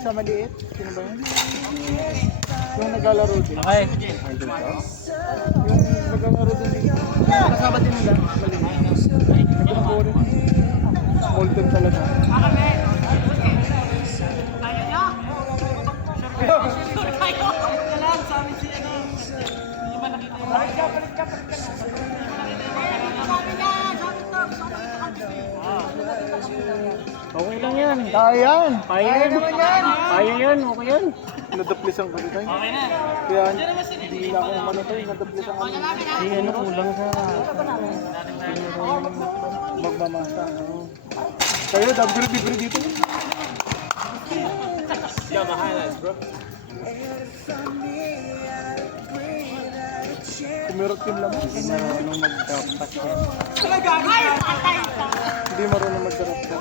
sa maliit. Sino ba yun? Yung naglalaro din. Okay. Yung naglalaro din dito. Kasama din nila. Maliit. Naglalaro rin. Molten talaga. Okay lang yan. Kaya yan. Kaya naman yan. Kaya yan, okay yan. Nadaplisan ko dito. Okay na. Kaya hindi na ako umano tayo. Nadaplisan kami. Di ano kulang sa... Magmamasa. Kaya dabiri-dibiri dito. Yeah, my highlights, bro. Kumirot yung laman. Hindi marunong mag-drop pass yan. Hindi marunong mag-drop ko.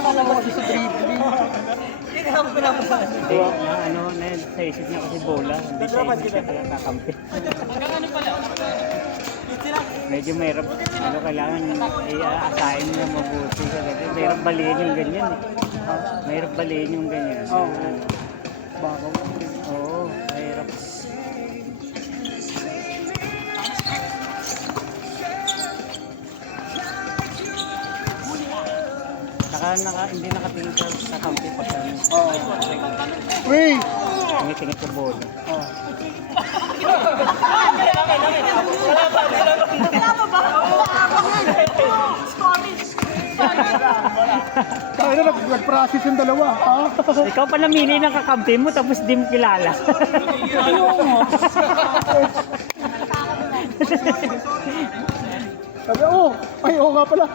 Akala mo kasi sa dribbling. Hindi, na ano, sa isip niya kasi bola. Hindi sa isip niya pala kakampi. Medyo mahirap, ano kailangan i-assign mo mabuti ka. Mahirap baliin yung ganyan eh. Mahirap baliin yung ganyan. Oo. Bakaw. Oo, mahirap. Saka hindi nakatingin sa kampi pag ano. Oo. Uy! Tingin sa bola. Oo. Kaya na nag-process yung dalawa. Ha? Ikaw pa namili ng kakampi mo tapos di mo kilala. Sabi, oh! Ay, oo nga pala.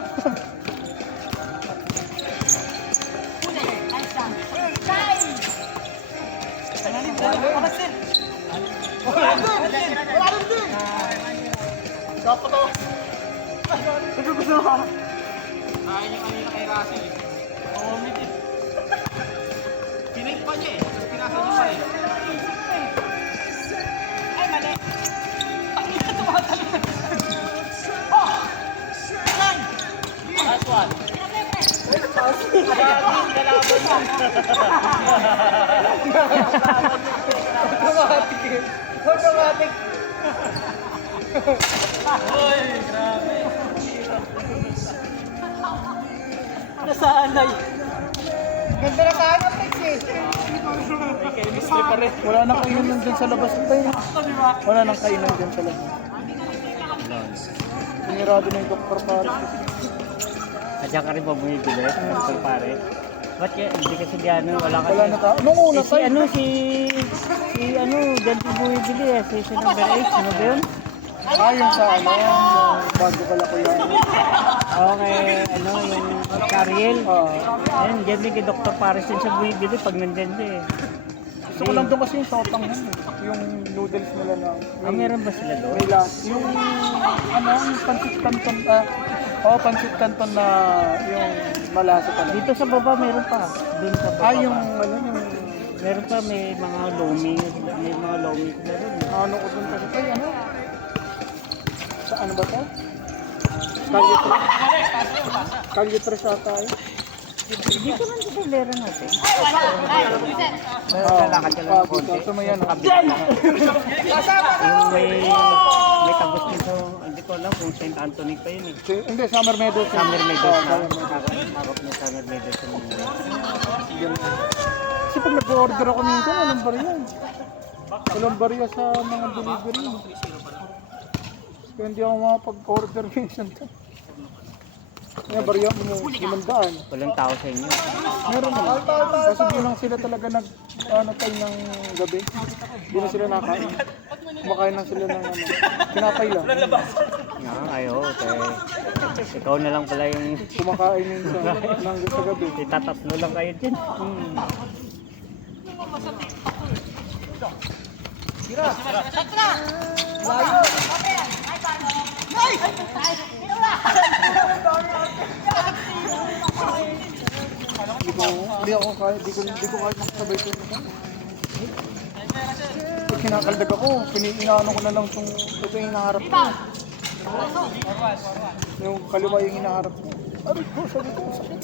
Dapat ako. Sabi ko sa mga. Kain niya kanina kay Russell eh. Umamit eh. Pinake pa niya eh. Tapos pinasa niya pa eh. Ay, mali. Pangina tumatalo. Oh! Saan? Last one. Automatic. Automatic. Uy, grabe. Nasanay. Ganda na sana, Flex eh. May chemistry pa rin. Wala nang kainan dyan sa labas tayo. Wala nang kainan dyan sa labas. Sinirado na yung Dr. Paris. At saka rin pa bumibili, Dr. Pare. Ba't kaya, hindi kasi di ano, wala kasi. Wala na tao. Nung una Si tayo. ano, dyan po bumibili eh, si number 8, ano ba yun? Yung sa ano, yung bago pala ko yan. Okay, ano, yung Cariel. Oo. Ayun, dyan din kay Dr. Paris yun siya bumibili pag nandyan din eh. Gusto ko lang doon kasi yung sotang yan eh. Yung noodles nila na. Meron ba sila doon? May last. Yung ano, yung pancit canton. Pancit canton na yung malasa pala. Dito sa baba meron pa. Doon sa baba. Yung pa. ano, yung Meron pa, may mga lomi sila doon. ano ko doon kasi tayo, ano? Sa ano ba to? Calyetres. Calyetres ata eh. Dito man sa lera natin. Lalakad ka lang ng konti. Dito may ano. Kabila lang. Yung may tagos nito, hindi ko alam kung St. Anthony pa yun eh. Hindi, Summer Meadows. Summer Meadows na. Summer Meadows. Harap na Summer Meadows yung Yan. Kasi pag nag-order ako minsan, walang bariya. Walang bariya sa mga delivery. Kaya hindi ako makapag-order minsan. Kaya bariya mo, 500. walang tao sa inyo. Meron naman. Kasi di lang sila talaga ano tayo ng gabi. Di na sila nakain. Kumakain lang sila ng ano. Kinapay lang. Ayo, ikaw na lang pala yung Kumakain yun sa gabi. itatatlo lang kayo din. Layo! Hindi ako kahit, di ko kahit makasabay ito. Pag kinakaldag ako, inaano ko na lang ito yung hinaharap ko. Yung kaliwa yung hinaharap ko. Aray ko, sabi ko, sakit.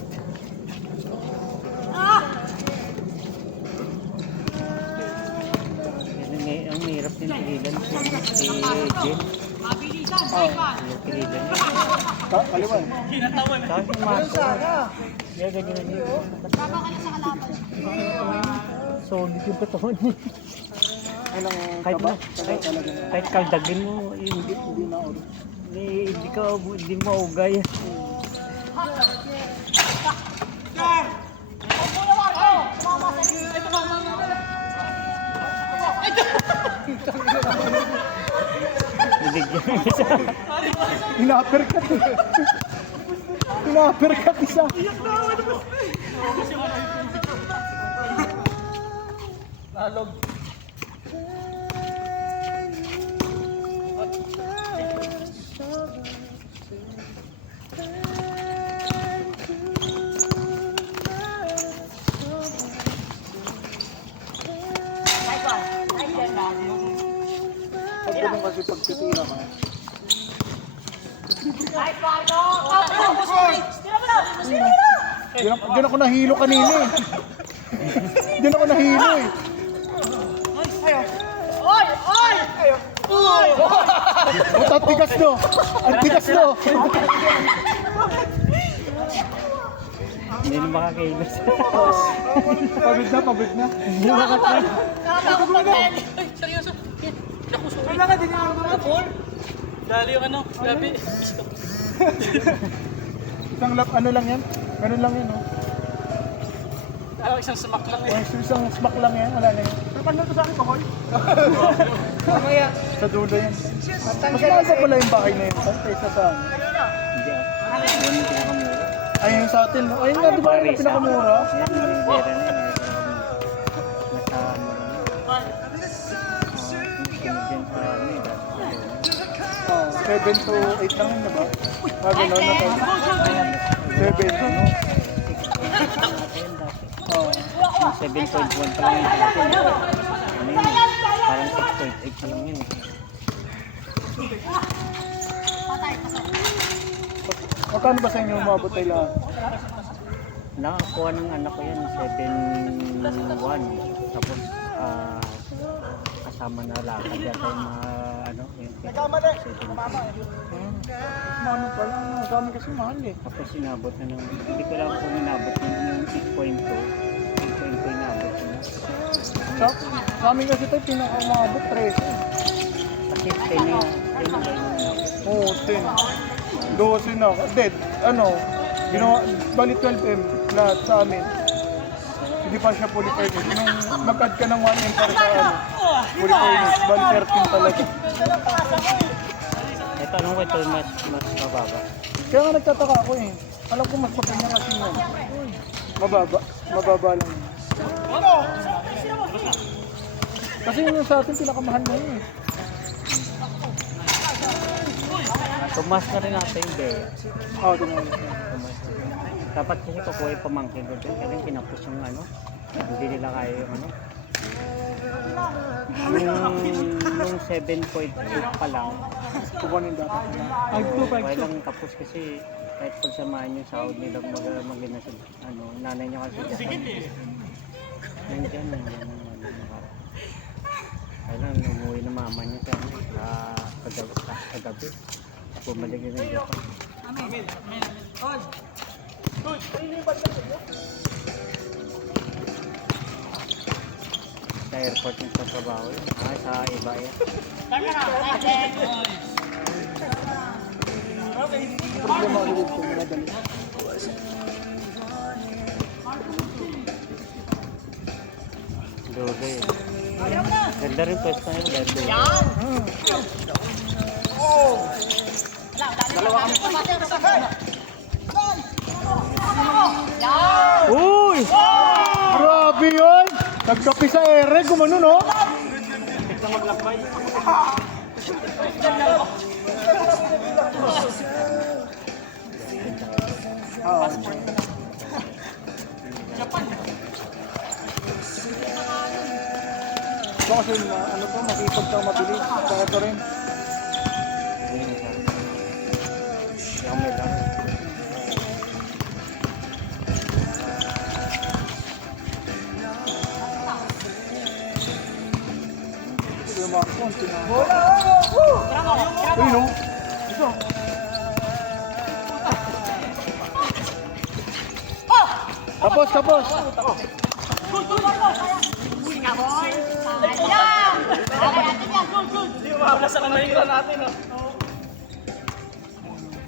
Kinikilan si Jen. Oh, Kinikilan niya. kaliwan. Tapos yung Marco. Kaya ganyan niya. Solid yung katawan niya. Anong Kahit taba? na, Taba talaga na. kahit kaldagin mo, Hindi na ulo. hindi maugay. Binigyan ng isa. Ina-uppercut. Ina-uppercut isa. Nalog. Pag ganun kasi pagtitira ka. Diyan ako nahilo kanina eh. Diyan ako nahilo eh. Oh, ang tigas no. Ang tigas no. Hindi na makakailos. Pabig na, pabig na. Hindi na makakailos. Nakatakot pag seryoso. Nakuso. Kailangan din yung mga Paul. Dali yung ano, gabi. Isang lap, ano lang yan? Ganun lang yan, oh. Alam, isang smack lang eh. Isang smack lang yan, wala na yan. Napanood ko sa akin, Paul. Mamaya. Sa dulo yan. Mas mahal pa pala yung bahay na yun, kaysa sa ano. Hindi ah. Yan yung pinakamura. Ayun sa atin, no? Ayun nga, di ba yung pinakamura? Yan yung pera na yun. Nasa ano lang yun. Dyan sa ano eh. Oh, 7 to 8 lang yun, diba? Gano'n na tayo. 7, ano? Oh. Yung 7.1 pa lang yung sa atin. Ano yun? Parang 6.8 pa lang yun. Magkano ba sa inyo umabot tayo lahat? Nakakuha ng anak ko yan, 7.1. Tapos, kasama na lakad yata yung mga, ano, yung 7.2. Mano pala, sa amin kasi mahal eh. Tapos inabot na ng, hindi ko lang kung inabot na yung 8.2. 8.2 inabot na. Sa amin kasi tayo pinaka-umabot 13. Kasi 10 na, 10 na ba yung inabot? Oo, 10. 12 na. Dead, ano, ginawa, bali 12M lahat sa amin. Hindi pa siya fully furnished. Nung nag-add ka ng 1M para sa ano, fully furnished, bali 13 talaga. Ito, anong ito mas mababa? Kaya nga nagtataka ako eh. Alam ko mas maganda kasi yun. Mababa lang yun. Kasi yun sa atin pinakamahal na yun eh. Tumas na rin natin yung Bea. Oo, tingnan mo. Tumas na rin. Dapat kasi kukuha yung pamangkin ko din. Kasi kinapos yung ano. Hindi nila kaya yung ano. Yung 7.8 pa lang. Kukunin dapat. Ay, Kaya lang tapos kasi kahit pagsamahan yung sahod nila mag-ina sa ano, nanay niya kasi nandiyan kaya lang umuwi na mama niya sa ano, kagabi. Bumalik yun ng Japan. Sa airport yung sa trabaho yun. Sa iba yan. problema ulit ko minadali. Dode eh. Ganda rin pwesto nila dahil dode. Uy! Grabe yun! Nagkapi sa ere, gumano no? Oo. Ito kasi ano to, makipag ka mabilis. Kaya ito rin. Yung may lang. Ito yung mga konti na. Bola! Uy, no? Ito. Tapos, tapos. Hindi umabla sa kanila natin, no?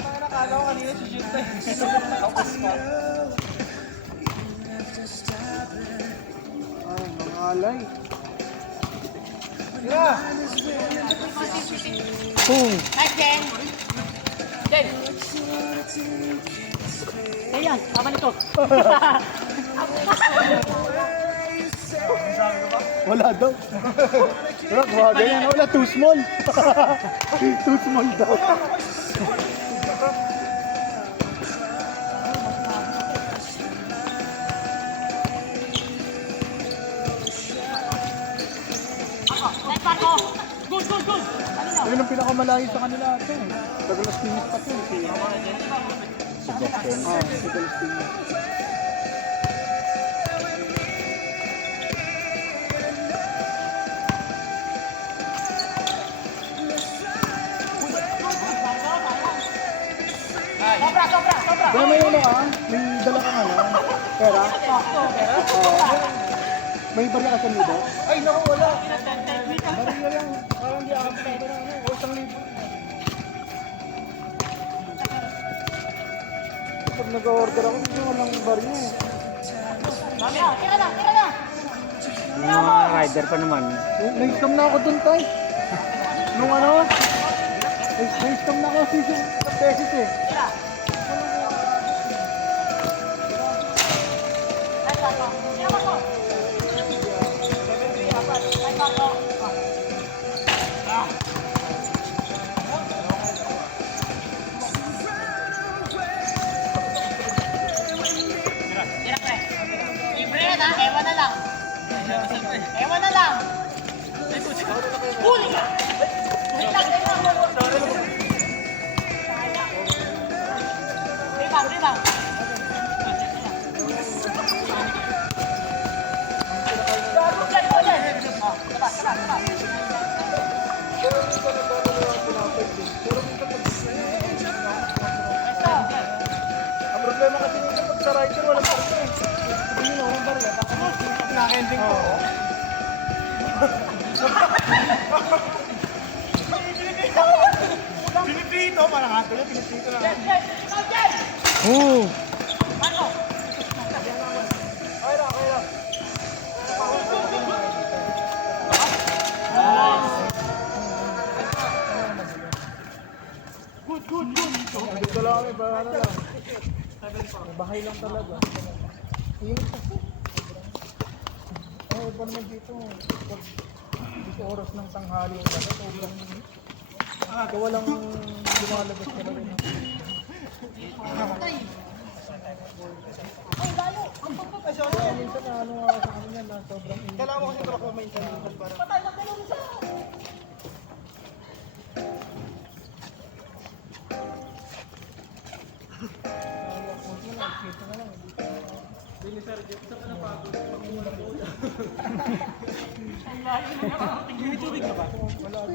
Nakakala ko kanina si shoot na tapos pa. Ay, mga alay. Tira! Boom. Nice, Jen. Jen. Ayan, tama nito. Wala daw. Pero kuha ganyan. Wala, too small. Too small daw. Nice, Marco. Good, good, good. Yun ang pinakamalayo sa kanila ito. Douglas Pinis pa ito. Si Boston. Si Douglas Pinis. Sobra, sobra, sobra. Kaya may ano ka? May dala kang ano? Pera? May barya ka sa libo? Ay, naku, wala! Barya lang. Parang di ako pera na ano. O, 1,000. Pag nag-order ako, hindi walang barya eh. Tira na, tira na. Yung mga rider pa naman. Na-scam na ako dun, tay. Nung ano? Na-scam na ako sa pesos eh. Tira. Nice, Marco. Tira, Marco. Nice, Marco. Tira, pre. Libre yan, ha? Ewan na lang. Ewan na lang. Huli ka! Wait lang, wait lang. Rebound, rebound. Gago, play mo yan. Oh, labas, labas, labas. Let's go. Ang problema kasi nito pag sa rider, walang barya eh. Hindi na walang barya. Nakending ko. Pinipito, parang ato lang, pinipito na. Yes, yes. Go, Jen. Oo. Marco. Okay lang, okay lang. Dito lang kami, para ano lang. Bahay lang talaga. Ingat kasi. Iba naman dito. Pag dito oras ng tanghali yung lahat, sobrang ito walang lumalabas ka na rin. Kaya minsan na ano nga sa kanya na sobrang ingat. Kailangan mo kasi ito ako maintenance para...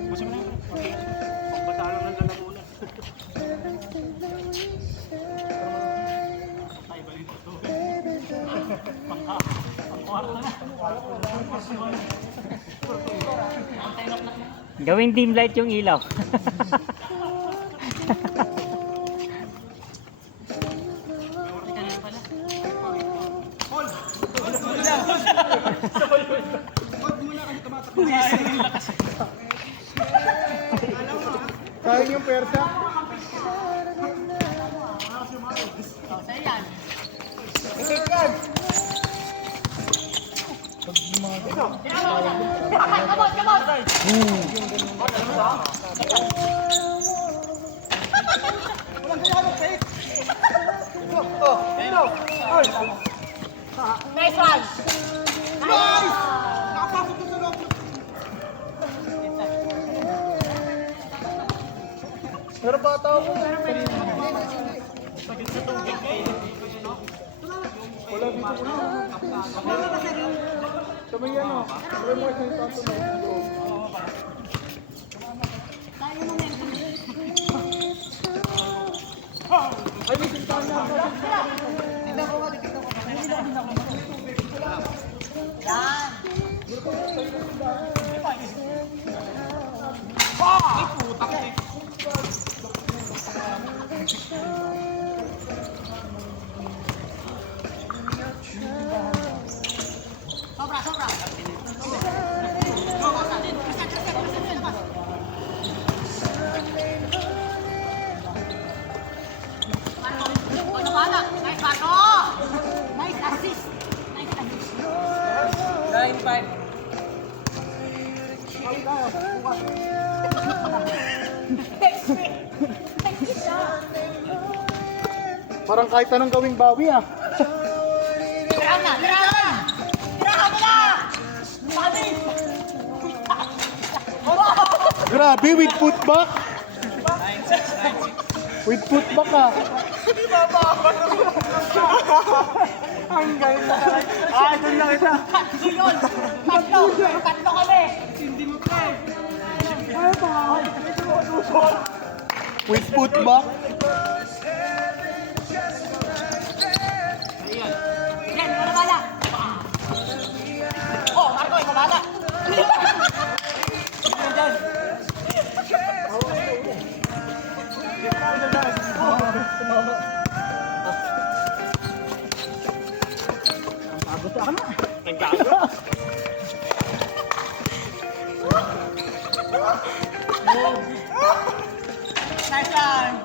Gusto mo na yun? Bata lang ng lalamunan. Ay, balito to. Pangkwarto na. Gawing dim light yung ilaw. Sayang yung persa. Sa'yo yan. Pag yung mga ganyan. Come on, come on. Nice one. Nice. Nakapasok ko sa loob. Pero bata ako. Wala dito ko na. Kamay yan o. Pero mo kasi yung tato na yung loob. Ay, may tintahan na ako. Yan. Ay, putak eh. Sobra, sobra. Ano ba na? Nice, Marco! Nice assist! Nice assist! 9-5. Parang kahit anong gawing bawi ah. Tirahan na! Tirahan na! Tirahan mo na! Sabi! Grabe, with putback. With putback ah. Ang galing na talaga. Ah, doon lang ito. Yun! Tatlo! Tatlo kami! With putback. Yan, ano bala? Oh, Marco, ikaw bala! Nice one!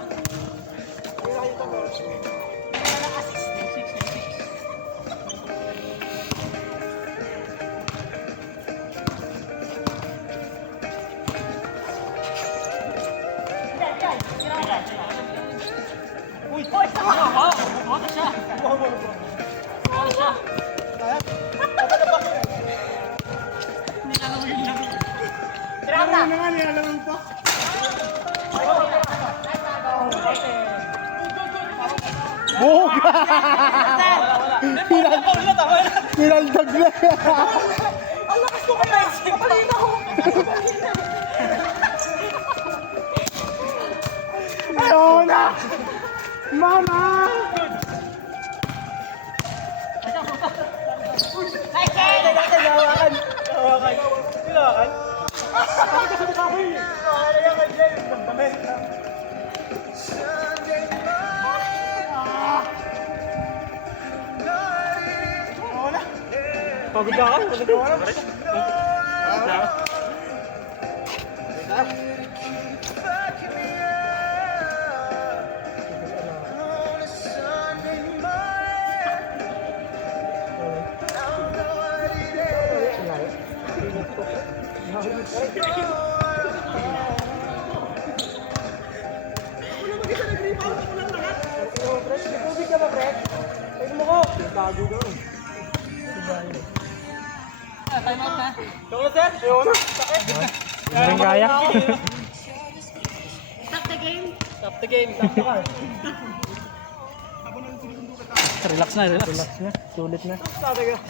Uy! Uy! Wow! Bumoto siya! Bumoto siya! Hindi na naman yung laro. Tirahan na! Ano nga, nilalaro pa. Bog! Pinaldag na. Ang lakas ko kaya! Kapalin ako! Ayaw na! Mama! Nice game! Pagod ka ka? Pagod ka ka? Time out na. Maring gaya. Stop the game. Stop the game. Relax na, relax. Relax na. Sulit na. Stop the game.